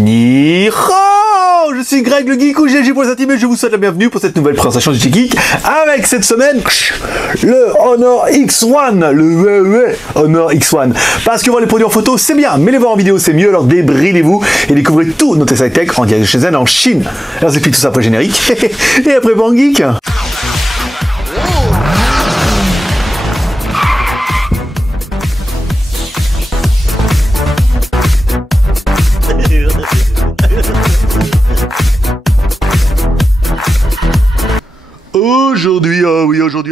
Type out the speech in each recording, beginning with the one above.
Ni hao, je suis Greg le Geek ou GG pour les intimes et je vous souhaite la bienvenue pour cette nouvelle présentation du Geek avec cette semaine le Honor X1, le Honor X1. Parce que voir les produits en photo c'est bien, mais les voir en vidéo c'est mieux, alors débridez-vous et découvrez tout notre site tech en direct de chez Zen en Chine. Alors j'explique tout ça après générique et après Ban Geek.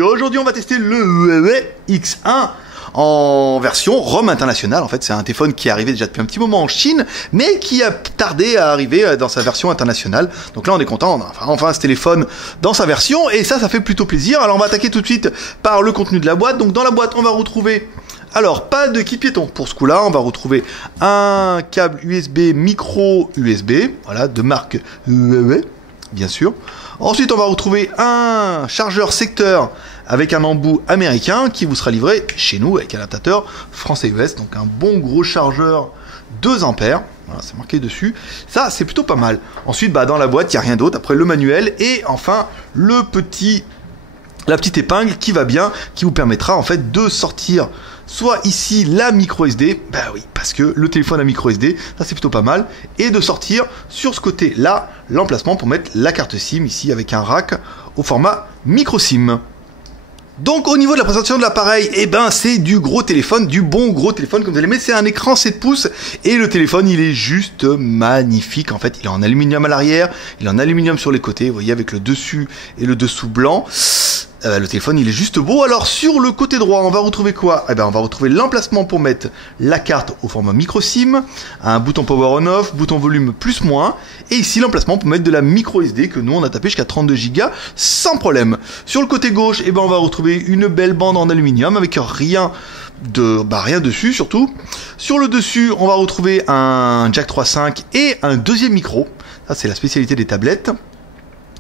Aujourd'hui on va tester le X1 en version ROM internationale. En fait, c'est un téléphone qui est arrivé déjà depuis un petit moment en Chine, mais qui a tardé à arriver dans sa version internationale. Donc là, on est content, on a enfin ce téléphone dans sa version, et ça fait plutôt plaisir. Alors, on va attaquer tout de suite par le contenu de la boîte. Donc, dans la boîte, on va retrouver... Alors, pas de kit piéton pour ce coup-là, on va retrouver un câble USB micro USB, voilà, de marque bien sûr. Ensuite, on va retrouver un chargeur secteur avec un embout américain qui vous sera livré chez nous avec un adaptateur français-US, donc un bon gros chargeur 2 ampères, voilà, c'est marqué dessus, ça c'est plutôt pas mal. Ensuite, dans la boîte, il n'y a rien d'autre, après le manuel et enfin la petite épingle qui va bien, qui vous permettra en fait de sortir soit ici la micro SD, oui, parce que le téléphone à micro SD, ça c'est plutôt pas mal, et de sortir sur ce côté là l'emplacement pour mettre la carte SIM ici avec un rack au format micro SIM. Donc au niveau de la présentation de l'appareil, c'est du gros téléphone, du bon gros téléphone comme vous allez, mais c'est un écran 7 pouces et le téléphone il est juste magnifique. En fait il est en aluminium à l'arrière, il est en aluminium sur les côtés, vous voyez, avec le dessus et le dessous blanc. Le téléphone il est juste beau. Alors sur le côté droit on va retrouver quoi? On va retrouver l'emplacement pour mettre la carte au format micro SIM, un bouton power on off, bouton volume plus moins, et ici l'emplacement pour mettre de la micro SD que nous on a tapé jusqu'à 32 Go sans problème. Sur le côté gauche on va retrouver une belle bande en aluminium avec rien dessus surtout. Sur le dessus on va retrouver un jack 3.5 et un deuxième micro, ça c'est la spécialité des tablettes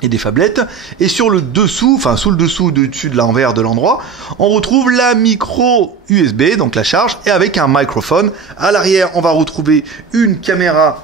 et des phablettes. Et sur le dessous, sous le dessous, dessus de l'envers de l'endroit, on retrouve la micro USB, donc la charge, et avec un microphone. À l'arrière, on va retrouver une caméra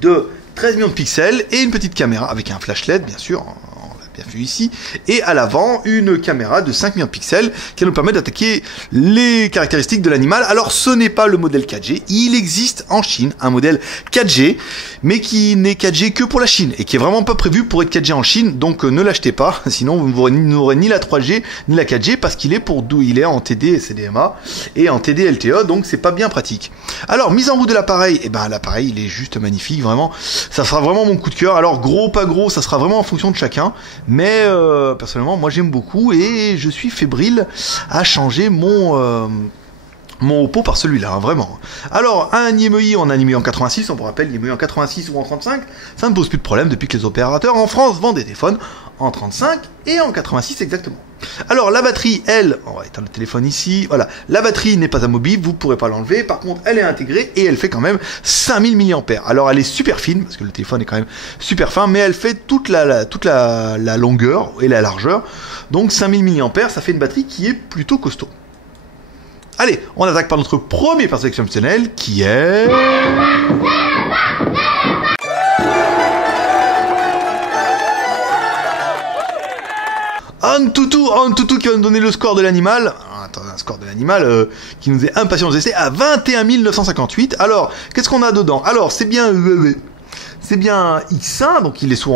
de 13 millions de pixels et une petite caméra avec un flash LED, bien sûr, on l'a bien vu ici, et à l'avant, une caméra de 5 millions de pixels qui nous permet d'attaquer les caractéristiques de l'animal. Alors, ce n'est pas le modèle 4G, il existe en Chine un modèle 4G, mais qui n'est 4G que pour la Chine, et qui est vraiment pas prévu pour être 4G en Chine, donc ne l'achetez pas, sinon vous n'aurez ni la 3G, ni la 4G, parce qu'il est il est en TD CDMA, et en TD LTE, donc c'est pas bien pratique. Alors, mise en route de l'appareil, l'appareil il est juste magnifique, vraiment, ça sera vraiment mon coup de cœur. Alors, gros, pas gros, ça sera vraiment en fonction de chacun, mais personnellement, moi j'aime beaucoup, et je suis fébrile à changer mon Oppo par celui-là, vraiment. Alors, un IMEI, on a un IMEI en 86, on vous rappelle, l'IMEI en 86 ou en 35, ça ne pose plus de problème depuis que les opérateurs en France vendent des téléphones en 35 et en 86 exactement. Alors, la batterie, elle, on va éteindre le téléphone ici, voilà, la batterie n'est pas amovible, vous ne pourrez pas l'enlever, par contre, elle est intégrée et elle fait quand même 5000 mAh. Alors, elle est super fine, parce que le téléphone est quand même super fin, mais elle fait toute la longueur et la largeur, donc 5000 mAh, ça fait une batterie qui est plutôt costaud. Allez, on attaque par notre premier personnage exceptionnel qui est... Antutu qui va nous donner le score de l'animal. Attends, un score de l'animal qui nous est impatient de tester à 21 958. Alors, qu'est-ce qu'on a dedans? Alors, c'est bien X1, donc il est sous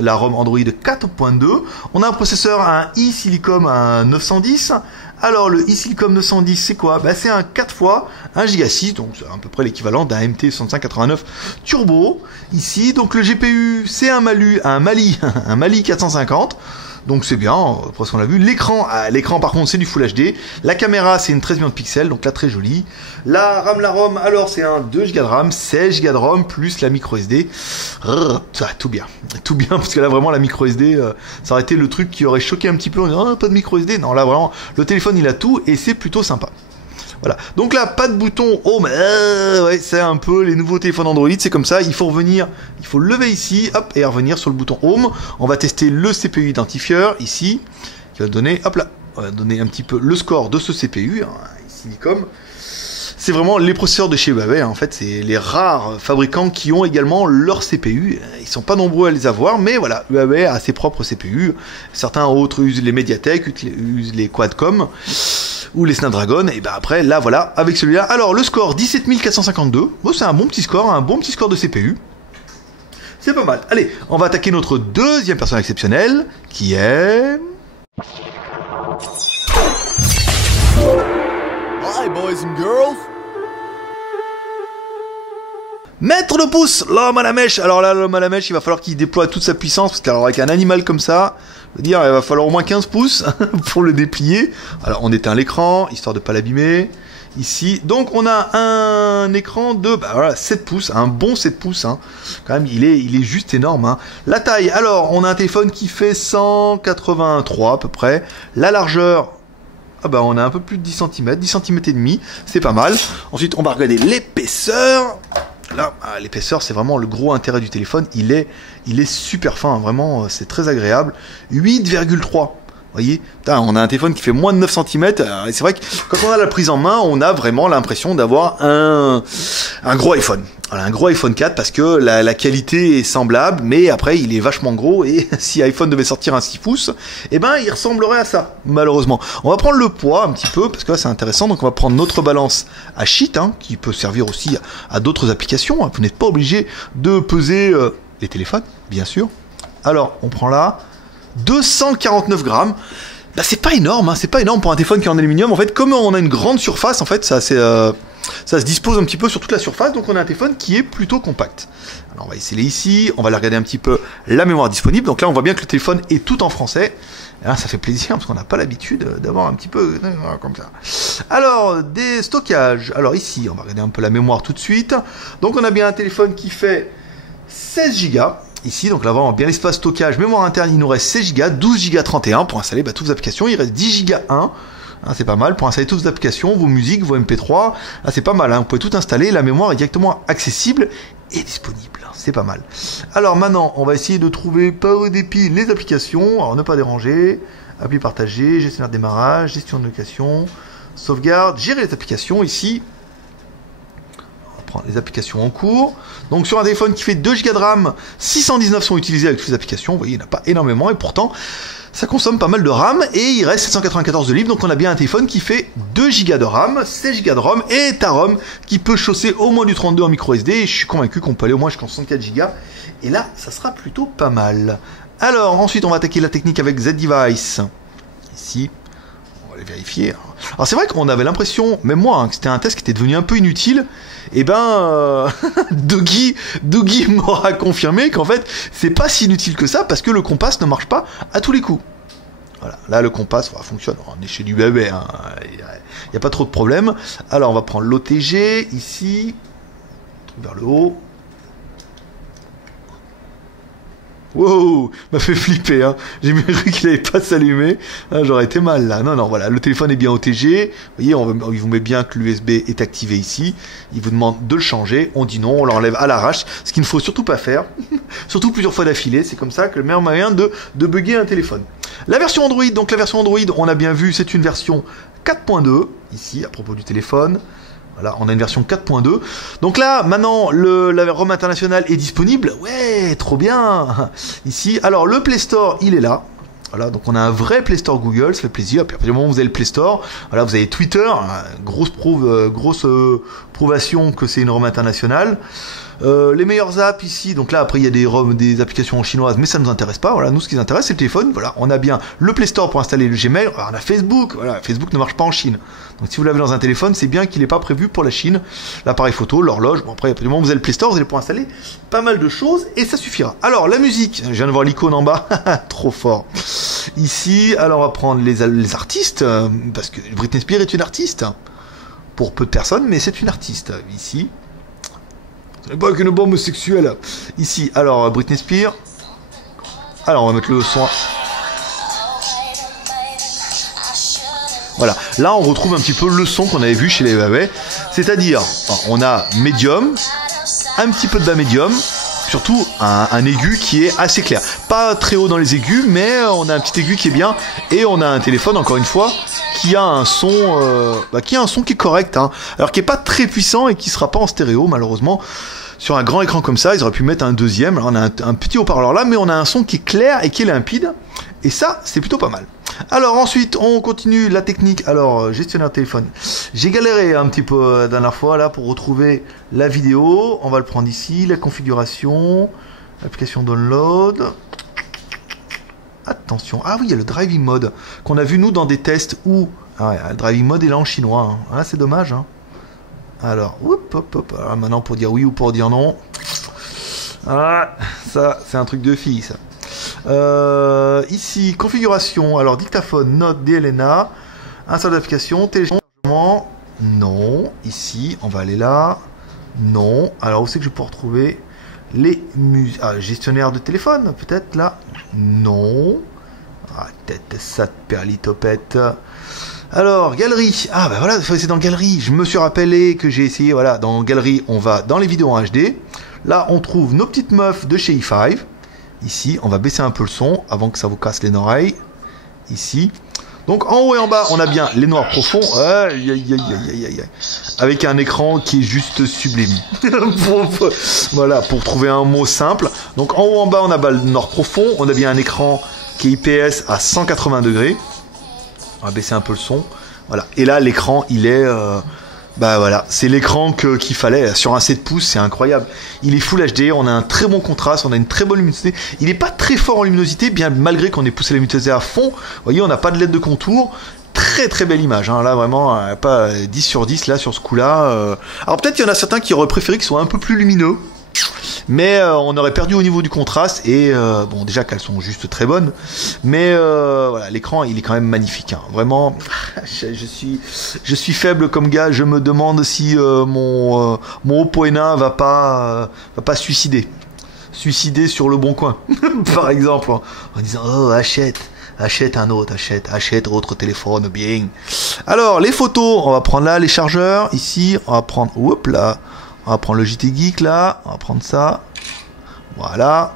la ROM Android 4.2. On a un processeur, un i-Silicom, un 910. Alors le i-Silicom 910 c'est quoi? C'est un 4 fois 1 Go 6, donc c'est à peu près l'équivalent d'un MT6589 Turbo. Ici, donc le GPU c'est un Mali 450. Donc c'est bien, après ce qu'on a vu. L'écran par contre c'est du Full HD. La caméra c'est une 13 millions de pixels, donc là très jolie. La ROM, alors c'est un 2 Go de RAM, 16 Go de ROM, plus la micro SD. Tout bien, parce que là vraiment la micro SD, ça aurait été le truc qui aurait choqué un petit peu, en disant, pas de micro SD. Non, là vraiment, le téléphone il a tout, et c'est plutôt sympa. Voilà, donc là, pas de bouton home, ouais, c'est un peu les nouveaux téléphones Android, c'est comme ça, il faut lever ici, hop, et revenir sur le bouton home. On va tester le CPU identifieur, ici, qui va donner, hop là, on va donner un petit peu le score de ce CPU, Silicom. c'est vraiment les processeurs de chez Huawei. En fait, c'est les rares fabricants qui ont également leur CPU. Ils sont pas nombreux à les avoir, mais voilà, Huawei a ses propres CPU. Certains autres usent les Mediatek, usent les Qualcomm ou les Snapdragon. Et ben après, là voilà, avec celui-là. Alors le score 17 452. Bon, c'est un bon petit score de CPU. C'est pas mal. Allez, on va attaquer notre deuxième personne exceptionnelle, qui est... Hi, boys and girls. Maître le pouce, l'homme à la mèche. Alors là, l'homme à la mèche, il va falloir qu'il déploie toute sa puissance, parce qu'alors avec un animal comme ça, je veux dire, il va falloir au moins 15 pouces pour le déplier. Alors on éteint l'écran, histoire de pas l'abîmer. Ici, donc on a un écran de voilà, 7 pouces, un bon 7 pouces, hein. Quand même il est juste énorme, hein. La taille, alors on a un téléphone qui fait 183 à peu près, la largeur, on a un peu plus de 10 cm, 10 cm et demi, c'est pas mal. Ensuite on va regarder l'épaisseur. Là, l'épaisseur, c'est vraiment le gros intérêt du téléphone, il est super fin, vraiment, c'est très agréable. 8,3. Vous voyez, on a un téléphone qui fait moins de 9 cm, et c'est vrai que quand on a la prise en main, on a vraiment l'impression d'avoir un gros iPhone. Voilà, un gros iPhone 4 parce que la qualité est semblable, mais après il est vachement gros, et si iPhone devait sortir un 6 pouces, il ressemblerait à ça, malheureusement. On va prendre le poids un petit peu, parce que là c'est intéressant, donc on va prendre notre balance à sheet, qui peut servir aussi à d'autres applications, vous n'êtes pas obligé de peser les téléphones, bien sûr. Alors, on prend là... 249 grammes, c'est pas énorme, c'est pas énorme pour un téléphone qui est en aluminium. En fait, comme on a une grande surface, en fait, ça se dispose un petit peu sur toute la surface, donc on a un téléphone qui est plutôt compact. Alors on va essayer ici, on va aller regarder un petit peu la mémoire disponible. Donc là, on voit bien que le téléphone est tout en français. Et là, ça fait plaisir parce qu'on n'a pas l'habitude d'avoir un petit peu comme ça. Alors, des stockages. Alors ici, on va regarder un peu la mémoire tout de suite. Donc on a bien un téléphone qui fait 16 Go. Ici, donc là, vraiment bien l'espace stockage, mémoire interne, il nous reste 16 Go, 12 Go 31 pour installer toutes vos applications, il reste 10 Go 1, c'est pas mal, pour installer toutes vos applications, vos musiques, vos MP3, c'est pas mal, vous pouvez tout installer, la mémoire est directement accessible et disponible, c'est pas mal. Alors maintenant, on va essayer de trouver par dépit les applications, alors ne pas déranger, appli partagée, gestionnaire de démarrage, gestion de location, sauvegarde, gérer les applications ici. Les applications en cours. Donc sur un téléphone qui fait 2 Go de RAM, 619 sont utilisés avec toutes les applications. Vous voyez, il n'y en a pas énormément et pourtant ça consomme pas mal de RAM et il reste 794 de libre. Donc on a bien un téléphone qui fait 2 Go de RAM, 16 Go de ROM et ta ROM qui peut chausser au moins du 32 en micro SD. Et je suis convaincu qu'on peut aller au moins jusqu'en 64 Go. Et là, ça sera plutôt pas mal. Alors ensuite, on va attaquer la technique avec Z-Device. Ici. Les vérifier. Alors c'est vrai qu'on avait l'impression, même moi, que c'était un test qui était devenu un peu inutile. Et Doggy m'aura confirmé qu'en fait c'est pas si inutile que ça parce que le compas ne marche pas à tous les coups. Voilà, là le compas fonctionne. On est chez du bébé, il n'y a pas trop de problème. Alors on va prendre l'OTG ici, vers le haut. Wow, m'a fait flipper, J'ai bien cru qu'il n'allait pas s'allumer. J'aurais été mal là. Non, voilà, le téléphone est bien OTG. Vous voyez, il vous met bien que l'USB est activé ici. Il vous demande de le changer. On dit non, on l'enlève à l'arrache. Ce qu'il ne faut surtout pas faire. Surtout plusieurs fois d'affilée. C'est comme ça que le meilleur moyen de bugger un téléphone. La version Android, donc la version Android, on a bien vu, c'est une version 4.2. Ici, à propos du téléphone. Voilà, on a une version 4.2. Donc là, maintenant, la ROM internationale est disponible. Ouais, trop bien. Ici, alors le Play Store, il est là. Voilà, donc on a un vrai Play Store Google, ça fait plaisir. Puis à partir du moment où vous avez le Play Store, voilà, vous avez Twitter, grosse prouvation que c'est une ROM internationale. Les meilleures apps ici, donc là après il y a des applications chinoises, mais ça ne nous intéresse pas. Voilà, nous ce qui nous intéresse c'est le téléphone. Voilà, on a bien le Play Store pour installer le Gmail. Alors, on a Facebook. Voilà, Facebook ne marche pas en Chine. Donc si vous l'avez dans un téléphone, c'est bien qu'il n'est pas prévu pour la Chine. L'appareil photo, l'horloge. Bon après, à partir du moment où vous avez le Play Store, vous allez pouvoir installer pas mal de choses et ça suffira. Alors la musique, je viens de voir l'icône en bas, trop fort. Ici, alors on va prendre les artistes parce que Britney Spears est une artiste. Pour peu de personnes, mais c'est une artiste ici. Ce n'est pas qu'une bombe sexuelle. Ici, alors Britney Spears. Alors on va mettre le son. Voilà, là on retrouve un petit peu le son qu'on avait vu chez les Huawei. C'est-à-dire, on a médium, un petit peu de bas médium, surtout un aigu qui est assez clair. Pas très haut dans les aigus, mais on a un petit aigu qui est bien. Et on a un téléphone, encore une fois, qui a un son, qui est correct, hein. Alors qui est pas très puissant et qui sera pas en stéréo malheureusement. Sur un grand écran comme ça, ils auraient pu mettre un deuxième. Alors on a un petit haut-parleur là, mais on a un son qui est clair et qui est limpide. Et ça, c'est plutôt pas mal. Alors ensuite, on continue la technique. Alors, gestionnaire de téléphone. J'ai galéré un petit peu la dernière fois là pour retrouver la vidéo. On va le prendre ici, la configuration, l'application download. Attention. Ah oui, il y a le driving mode qu'on a vu nous dans des tests où... Ah ouais, le driving mode est là en chinois. Hein. Ah, c'est dommage. Hein. Alors, alors, maintenant pour dire oui ou pour dire non. Ah, ça, c'est un truc de fille, ça. Ici, configuration. Alors, dictaphone, note, DLNA. Install d'application, téléchargement. Non. Ici, on va aller là. Non. Alors, où c'est que je peux retrouver les musiques? Ah, gestionnaire de téléphone, peut-être là. Non. Ah, tête, ça, perlitopette. Alors, galerie. Ah, ben voilà, c'est dans galerie. Je me suis rappelé que j'ai essayé, voilà, dans galerie, on va dans les vidéos en HD. Là, on trouve nos petites meufs de chez i5. Ici, on va baisser un peu le son avant que ça vous casse les oreilles. Ici. Donc, en haut et en bas, on a bien les noirs profonds. Aïe, aïe, aïe, aïe, aïe. Avec un écran qui est juste sublime. Voilà, pour trouver un mot simple. Donc, en haut et en bas, on a le noir profond. On a bien un écran qui est IPS à 180 degrés. On va baisser un peu le son. Voilà. Et là, l'écran, il est... voilà, c'est l'écran qu'il fallait. Sur un 7 pouces, c'est incroyable. Il est Full HD, on a un très bon contraste, on a une très bonne luminosité. Il n'est pas très fort en luminosité, bien malgré qu'on ait poussé la luminosité à fond. Vous voyez, on n'a pas de LED de contour. Très très belle image, hein. Là vraiment, pas 10 sur 10 là sur ce coup-là. Alors peut-être qu'il y en a certains qui auraient préféré qu'ils soient un peu plus lumineux. Mais on aurait perdu au niveau du contraste et bon déjà qu'elles sont juste très bonnes, mais voilà, l'écran il est quand même magnifique, hein. Vraiment. Je suis faible comme gars, je me demande si mon Oppo Enna va pas suicider sur le bon coin par exemple, en disant oh achète un autre, achète autre téléphone bien. Alors les photos, on va prendre là les chargeurs ici, on va prendre on va prendre le JT Geek là, on va prendre ça. Voilà.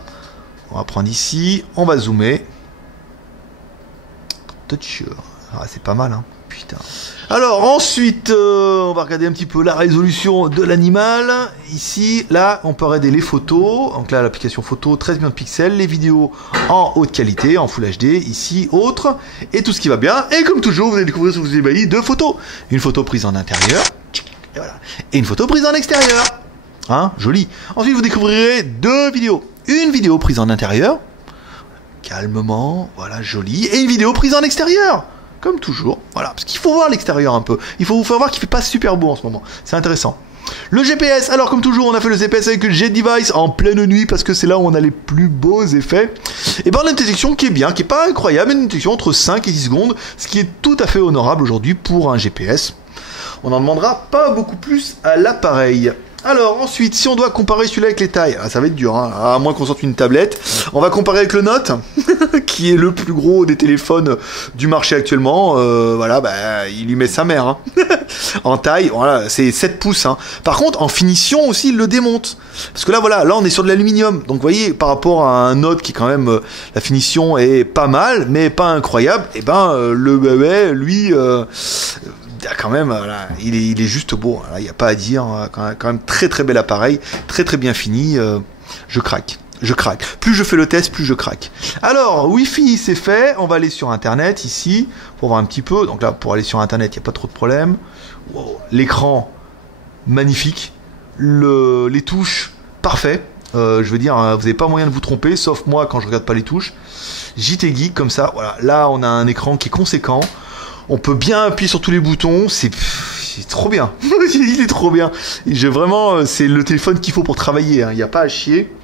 On va prendre ici, on va zoomer. Touch. Ah, c'est pas mal, hein. Putain. Alors ensuite, on va regarder un petit peu la résolution de l'animal. Ici, là, on peut regarder les photos. Donc là, l'application photo, 13 millions de pixels. Les vidéos en haute qualité, en Full HD. Ici, autre. Et tout ce qui va bien. Et comme toujours, vous allez découvrir sur vos ébahis deux photos. Une photo prise en intérieur. Et voilà. Et une photo prise en extérieur. Hein, joli. Ensuite, vous découvrirez deux vidéos. Une vidéo prise en intérieur. Calmement. Voilà, joli. Et une vidéo prise en extérieur. Comme toujours. Voilà. Parce qu'il faut voir l'extérieur un peu. Il faut vous faire voir qu'il fait pas super beau en ce moment. C'est intéressant. Le GPS. Alors, comme toujours, on a fait le GPS avec le J-Device en pleine nuit parce que c'est là où on a les plus beaux effets. Et ben, on a une détection qui est bien, qui est pas incroyable. Une détection entre 5 et 10 secondes. Ce qui est tout à fait honorable aujourd'hui pour un GPS. On n'en demandera pas beaucoup plus à l'appareil. Alors ensuite, si on doit comparer celui-là avec les tailles, ça va être dur, hein, à moins qu'on sorte une tablette. On va comparer avec le Note, qui est le plus gros des téléphones du marché actuellement. Voilà, il lui met sa mère. Hein. En taille, voilà, c'est 7 pouces. Hein. Par contre, en finition aussi, il le démonte. Parce que là, voilà, là on est sur de l'aluminium. Donc vous voyez, par rapport à un Note qui quand même, la finition est pas mal, mais pas incroyable, et le Huawei, lui... quand même, voilà, il est juste beau, il n'y a pas à dire, quand même très très bel appareil, très très bien fini, je craque. Plus je fais le test, plus je craque. Alors, Wi-Fi c'est fait, on va aller sur internet ici, pour voir un petit peu, donc là pour aller sur internet, il n'y a pas trop de problème. Wow. L'écran, magnifique, les touches, parfait. Je veux dire, vous n'avez pas moyen de vous tromper, sauf moi quand je regarde pas les touches. JT Geek, comme ça, voilà, là on a un écran qui est conséquent. On peut bien appuyer sur tous les boutons, c'est trop bien. Il est trop bien. Vraiment, c'est le téléphone qu'il faut pour travailler. Il n'y a pas à chier.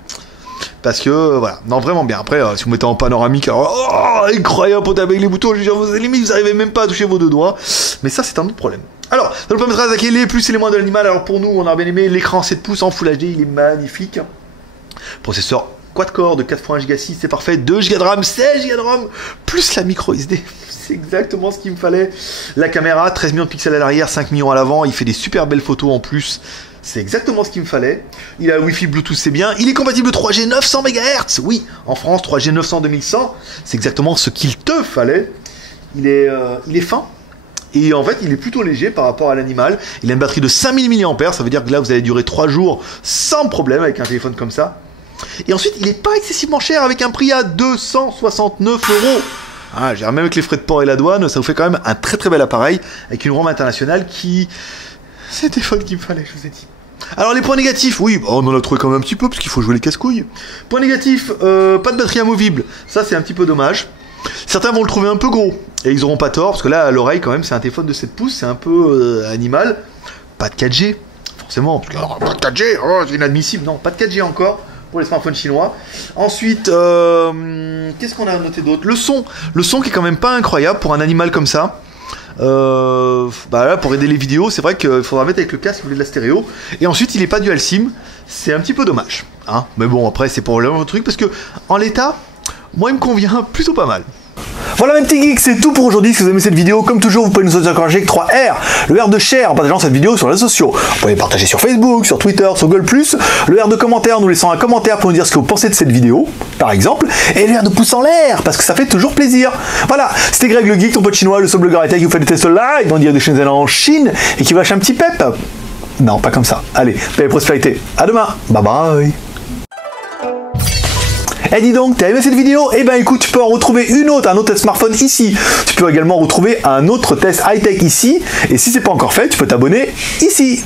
Parce que, voilà, non, vraiment bien. Après, si vous mettez en panoramique, alors, incroyable, pour taper avec les boutons, je veux dire, vous n'arrivez même pas à toucher vos deux doigts. Mais ça, c'est un autre problème. Alors, ça nous permettra d'attaquer les plus et les moins de l'animal. Alors, pour nous, on a bien aimé l'écran 7 pouces en Full HD, il est magnifique. Processeur quad-core de 4.1 Go 6, c'est parfait. 2 Go de RAM, 16 Go de RAM, plus la micro SD. C'est exactement ce qu'il me fallait. La caméra, 13 millions de pixels à l'arrière, 5 millions à l'avant. Il fait des super belles photos en plus. C'est exactement ce qu'il me fallait. Il a Wi-Fi, Bluetooth, c'est bien. Il est compatible 3G 900 MHz. Oui, en France, 3G 900 2100. C'est exactement ce qu'il te fallait. Il est fin. Et en fait, il est plutôt léger par rapport à l'animal. Il a une batterie de 5000 mAh, ça veut dire que là, vous allez durer 3 jours sans problème avec un téléphone comme ça. Et ensuite, il n'est pas excessivement cher avec un prix à 269 €. Ah, même avec les frais de port et la douane, ça vous fait quand même un très très bel appareil avec une ROM internationale qui... C'est le téléphone qu'il me fallait, je vous ai dit. Alors les points négatifs, oui, on en a trouvé quand même un petit peu parce qu'il faut jouer les casse-couilles. Point négatif, pas de batterie amovible, ça c'est un petit peu dommage. Certains vont le trouver un peu gros, et ils auront pas tort, parce que là à l'oreille quand même c'est un téléphone de 7 pouces, c'est un peu animal. Pas de 4G, forcément, parce que alors, pas de 4G, oh, c'est inadmissible, non, pas de 4G encore pour les smartphones chinois. Ensuite, qu'est-ce qu'on a noté d'autre? Le son qui est quand même pas incroyable pour un animal comme ça. Là, pour aider les vidéos, c'est vrai qu'il faudra mettre avec le casque si vous voulez de la stéréo. Et ensuite, il est pas dual SIM, c'est un petit peu dommage, hein. Mais bon, après, c'est pour le truc parce que en l'état, moi, il me convient plutôt pas mal. Voilà mes petits geeks, c'est tout pour aujourd'hui. Si vous aimez cette vidéo, comme toujours, vous pouvez nous encourager avec 3R, le R de share en partageant cette vidéo sur les réseaux sociaux. Vous pouvez partager sur Facebook, sur Twitter, sur Google+, le R de commentaire, nous laissant un commentaire pour nous dire ce que vous pensez de cette vidéo, par exemple, et le R de pouce en l'air, parce que ça fait toujours plaisir. Voilà, c'était Greg le geek, ton pote chinois, le blogueur high-tech qui vous fait des tests live dans des chaînes en Chine et qui vous lâche un petit pep. Non, pas comme ça. Allez, paix et prospérité. À demain. Bye bye. Eh dis donc, t'as aimé cette vidéo? Eh ben écoute, tu peux en retrouver un autre test smartphone ici. Tu peux également retrouver un autre test high-tech ici. Et si c'est pas encore fait, tu peux t'abonner ici.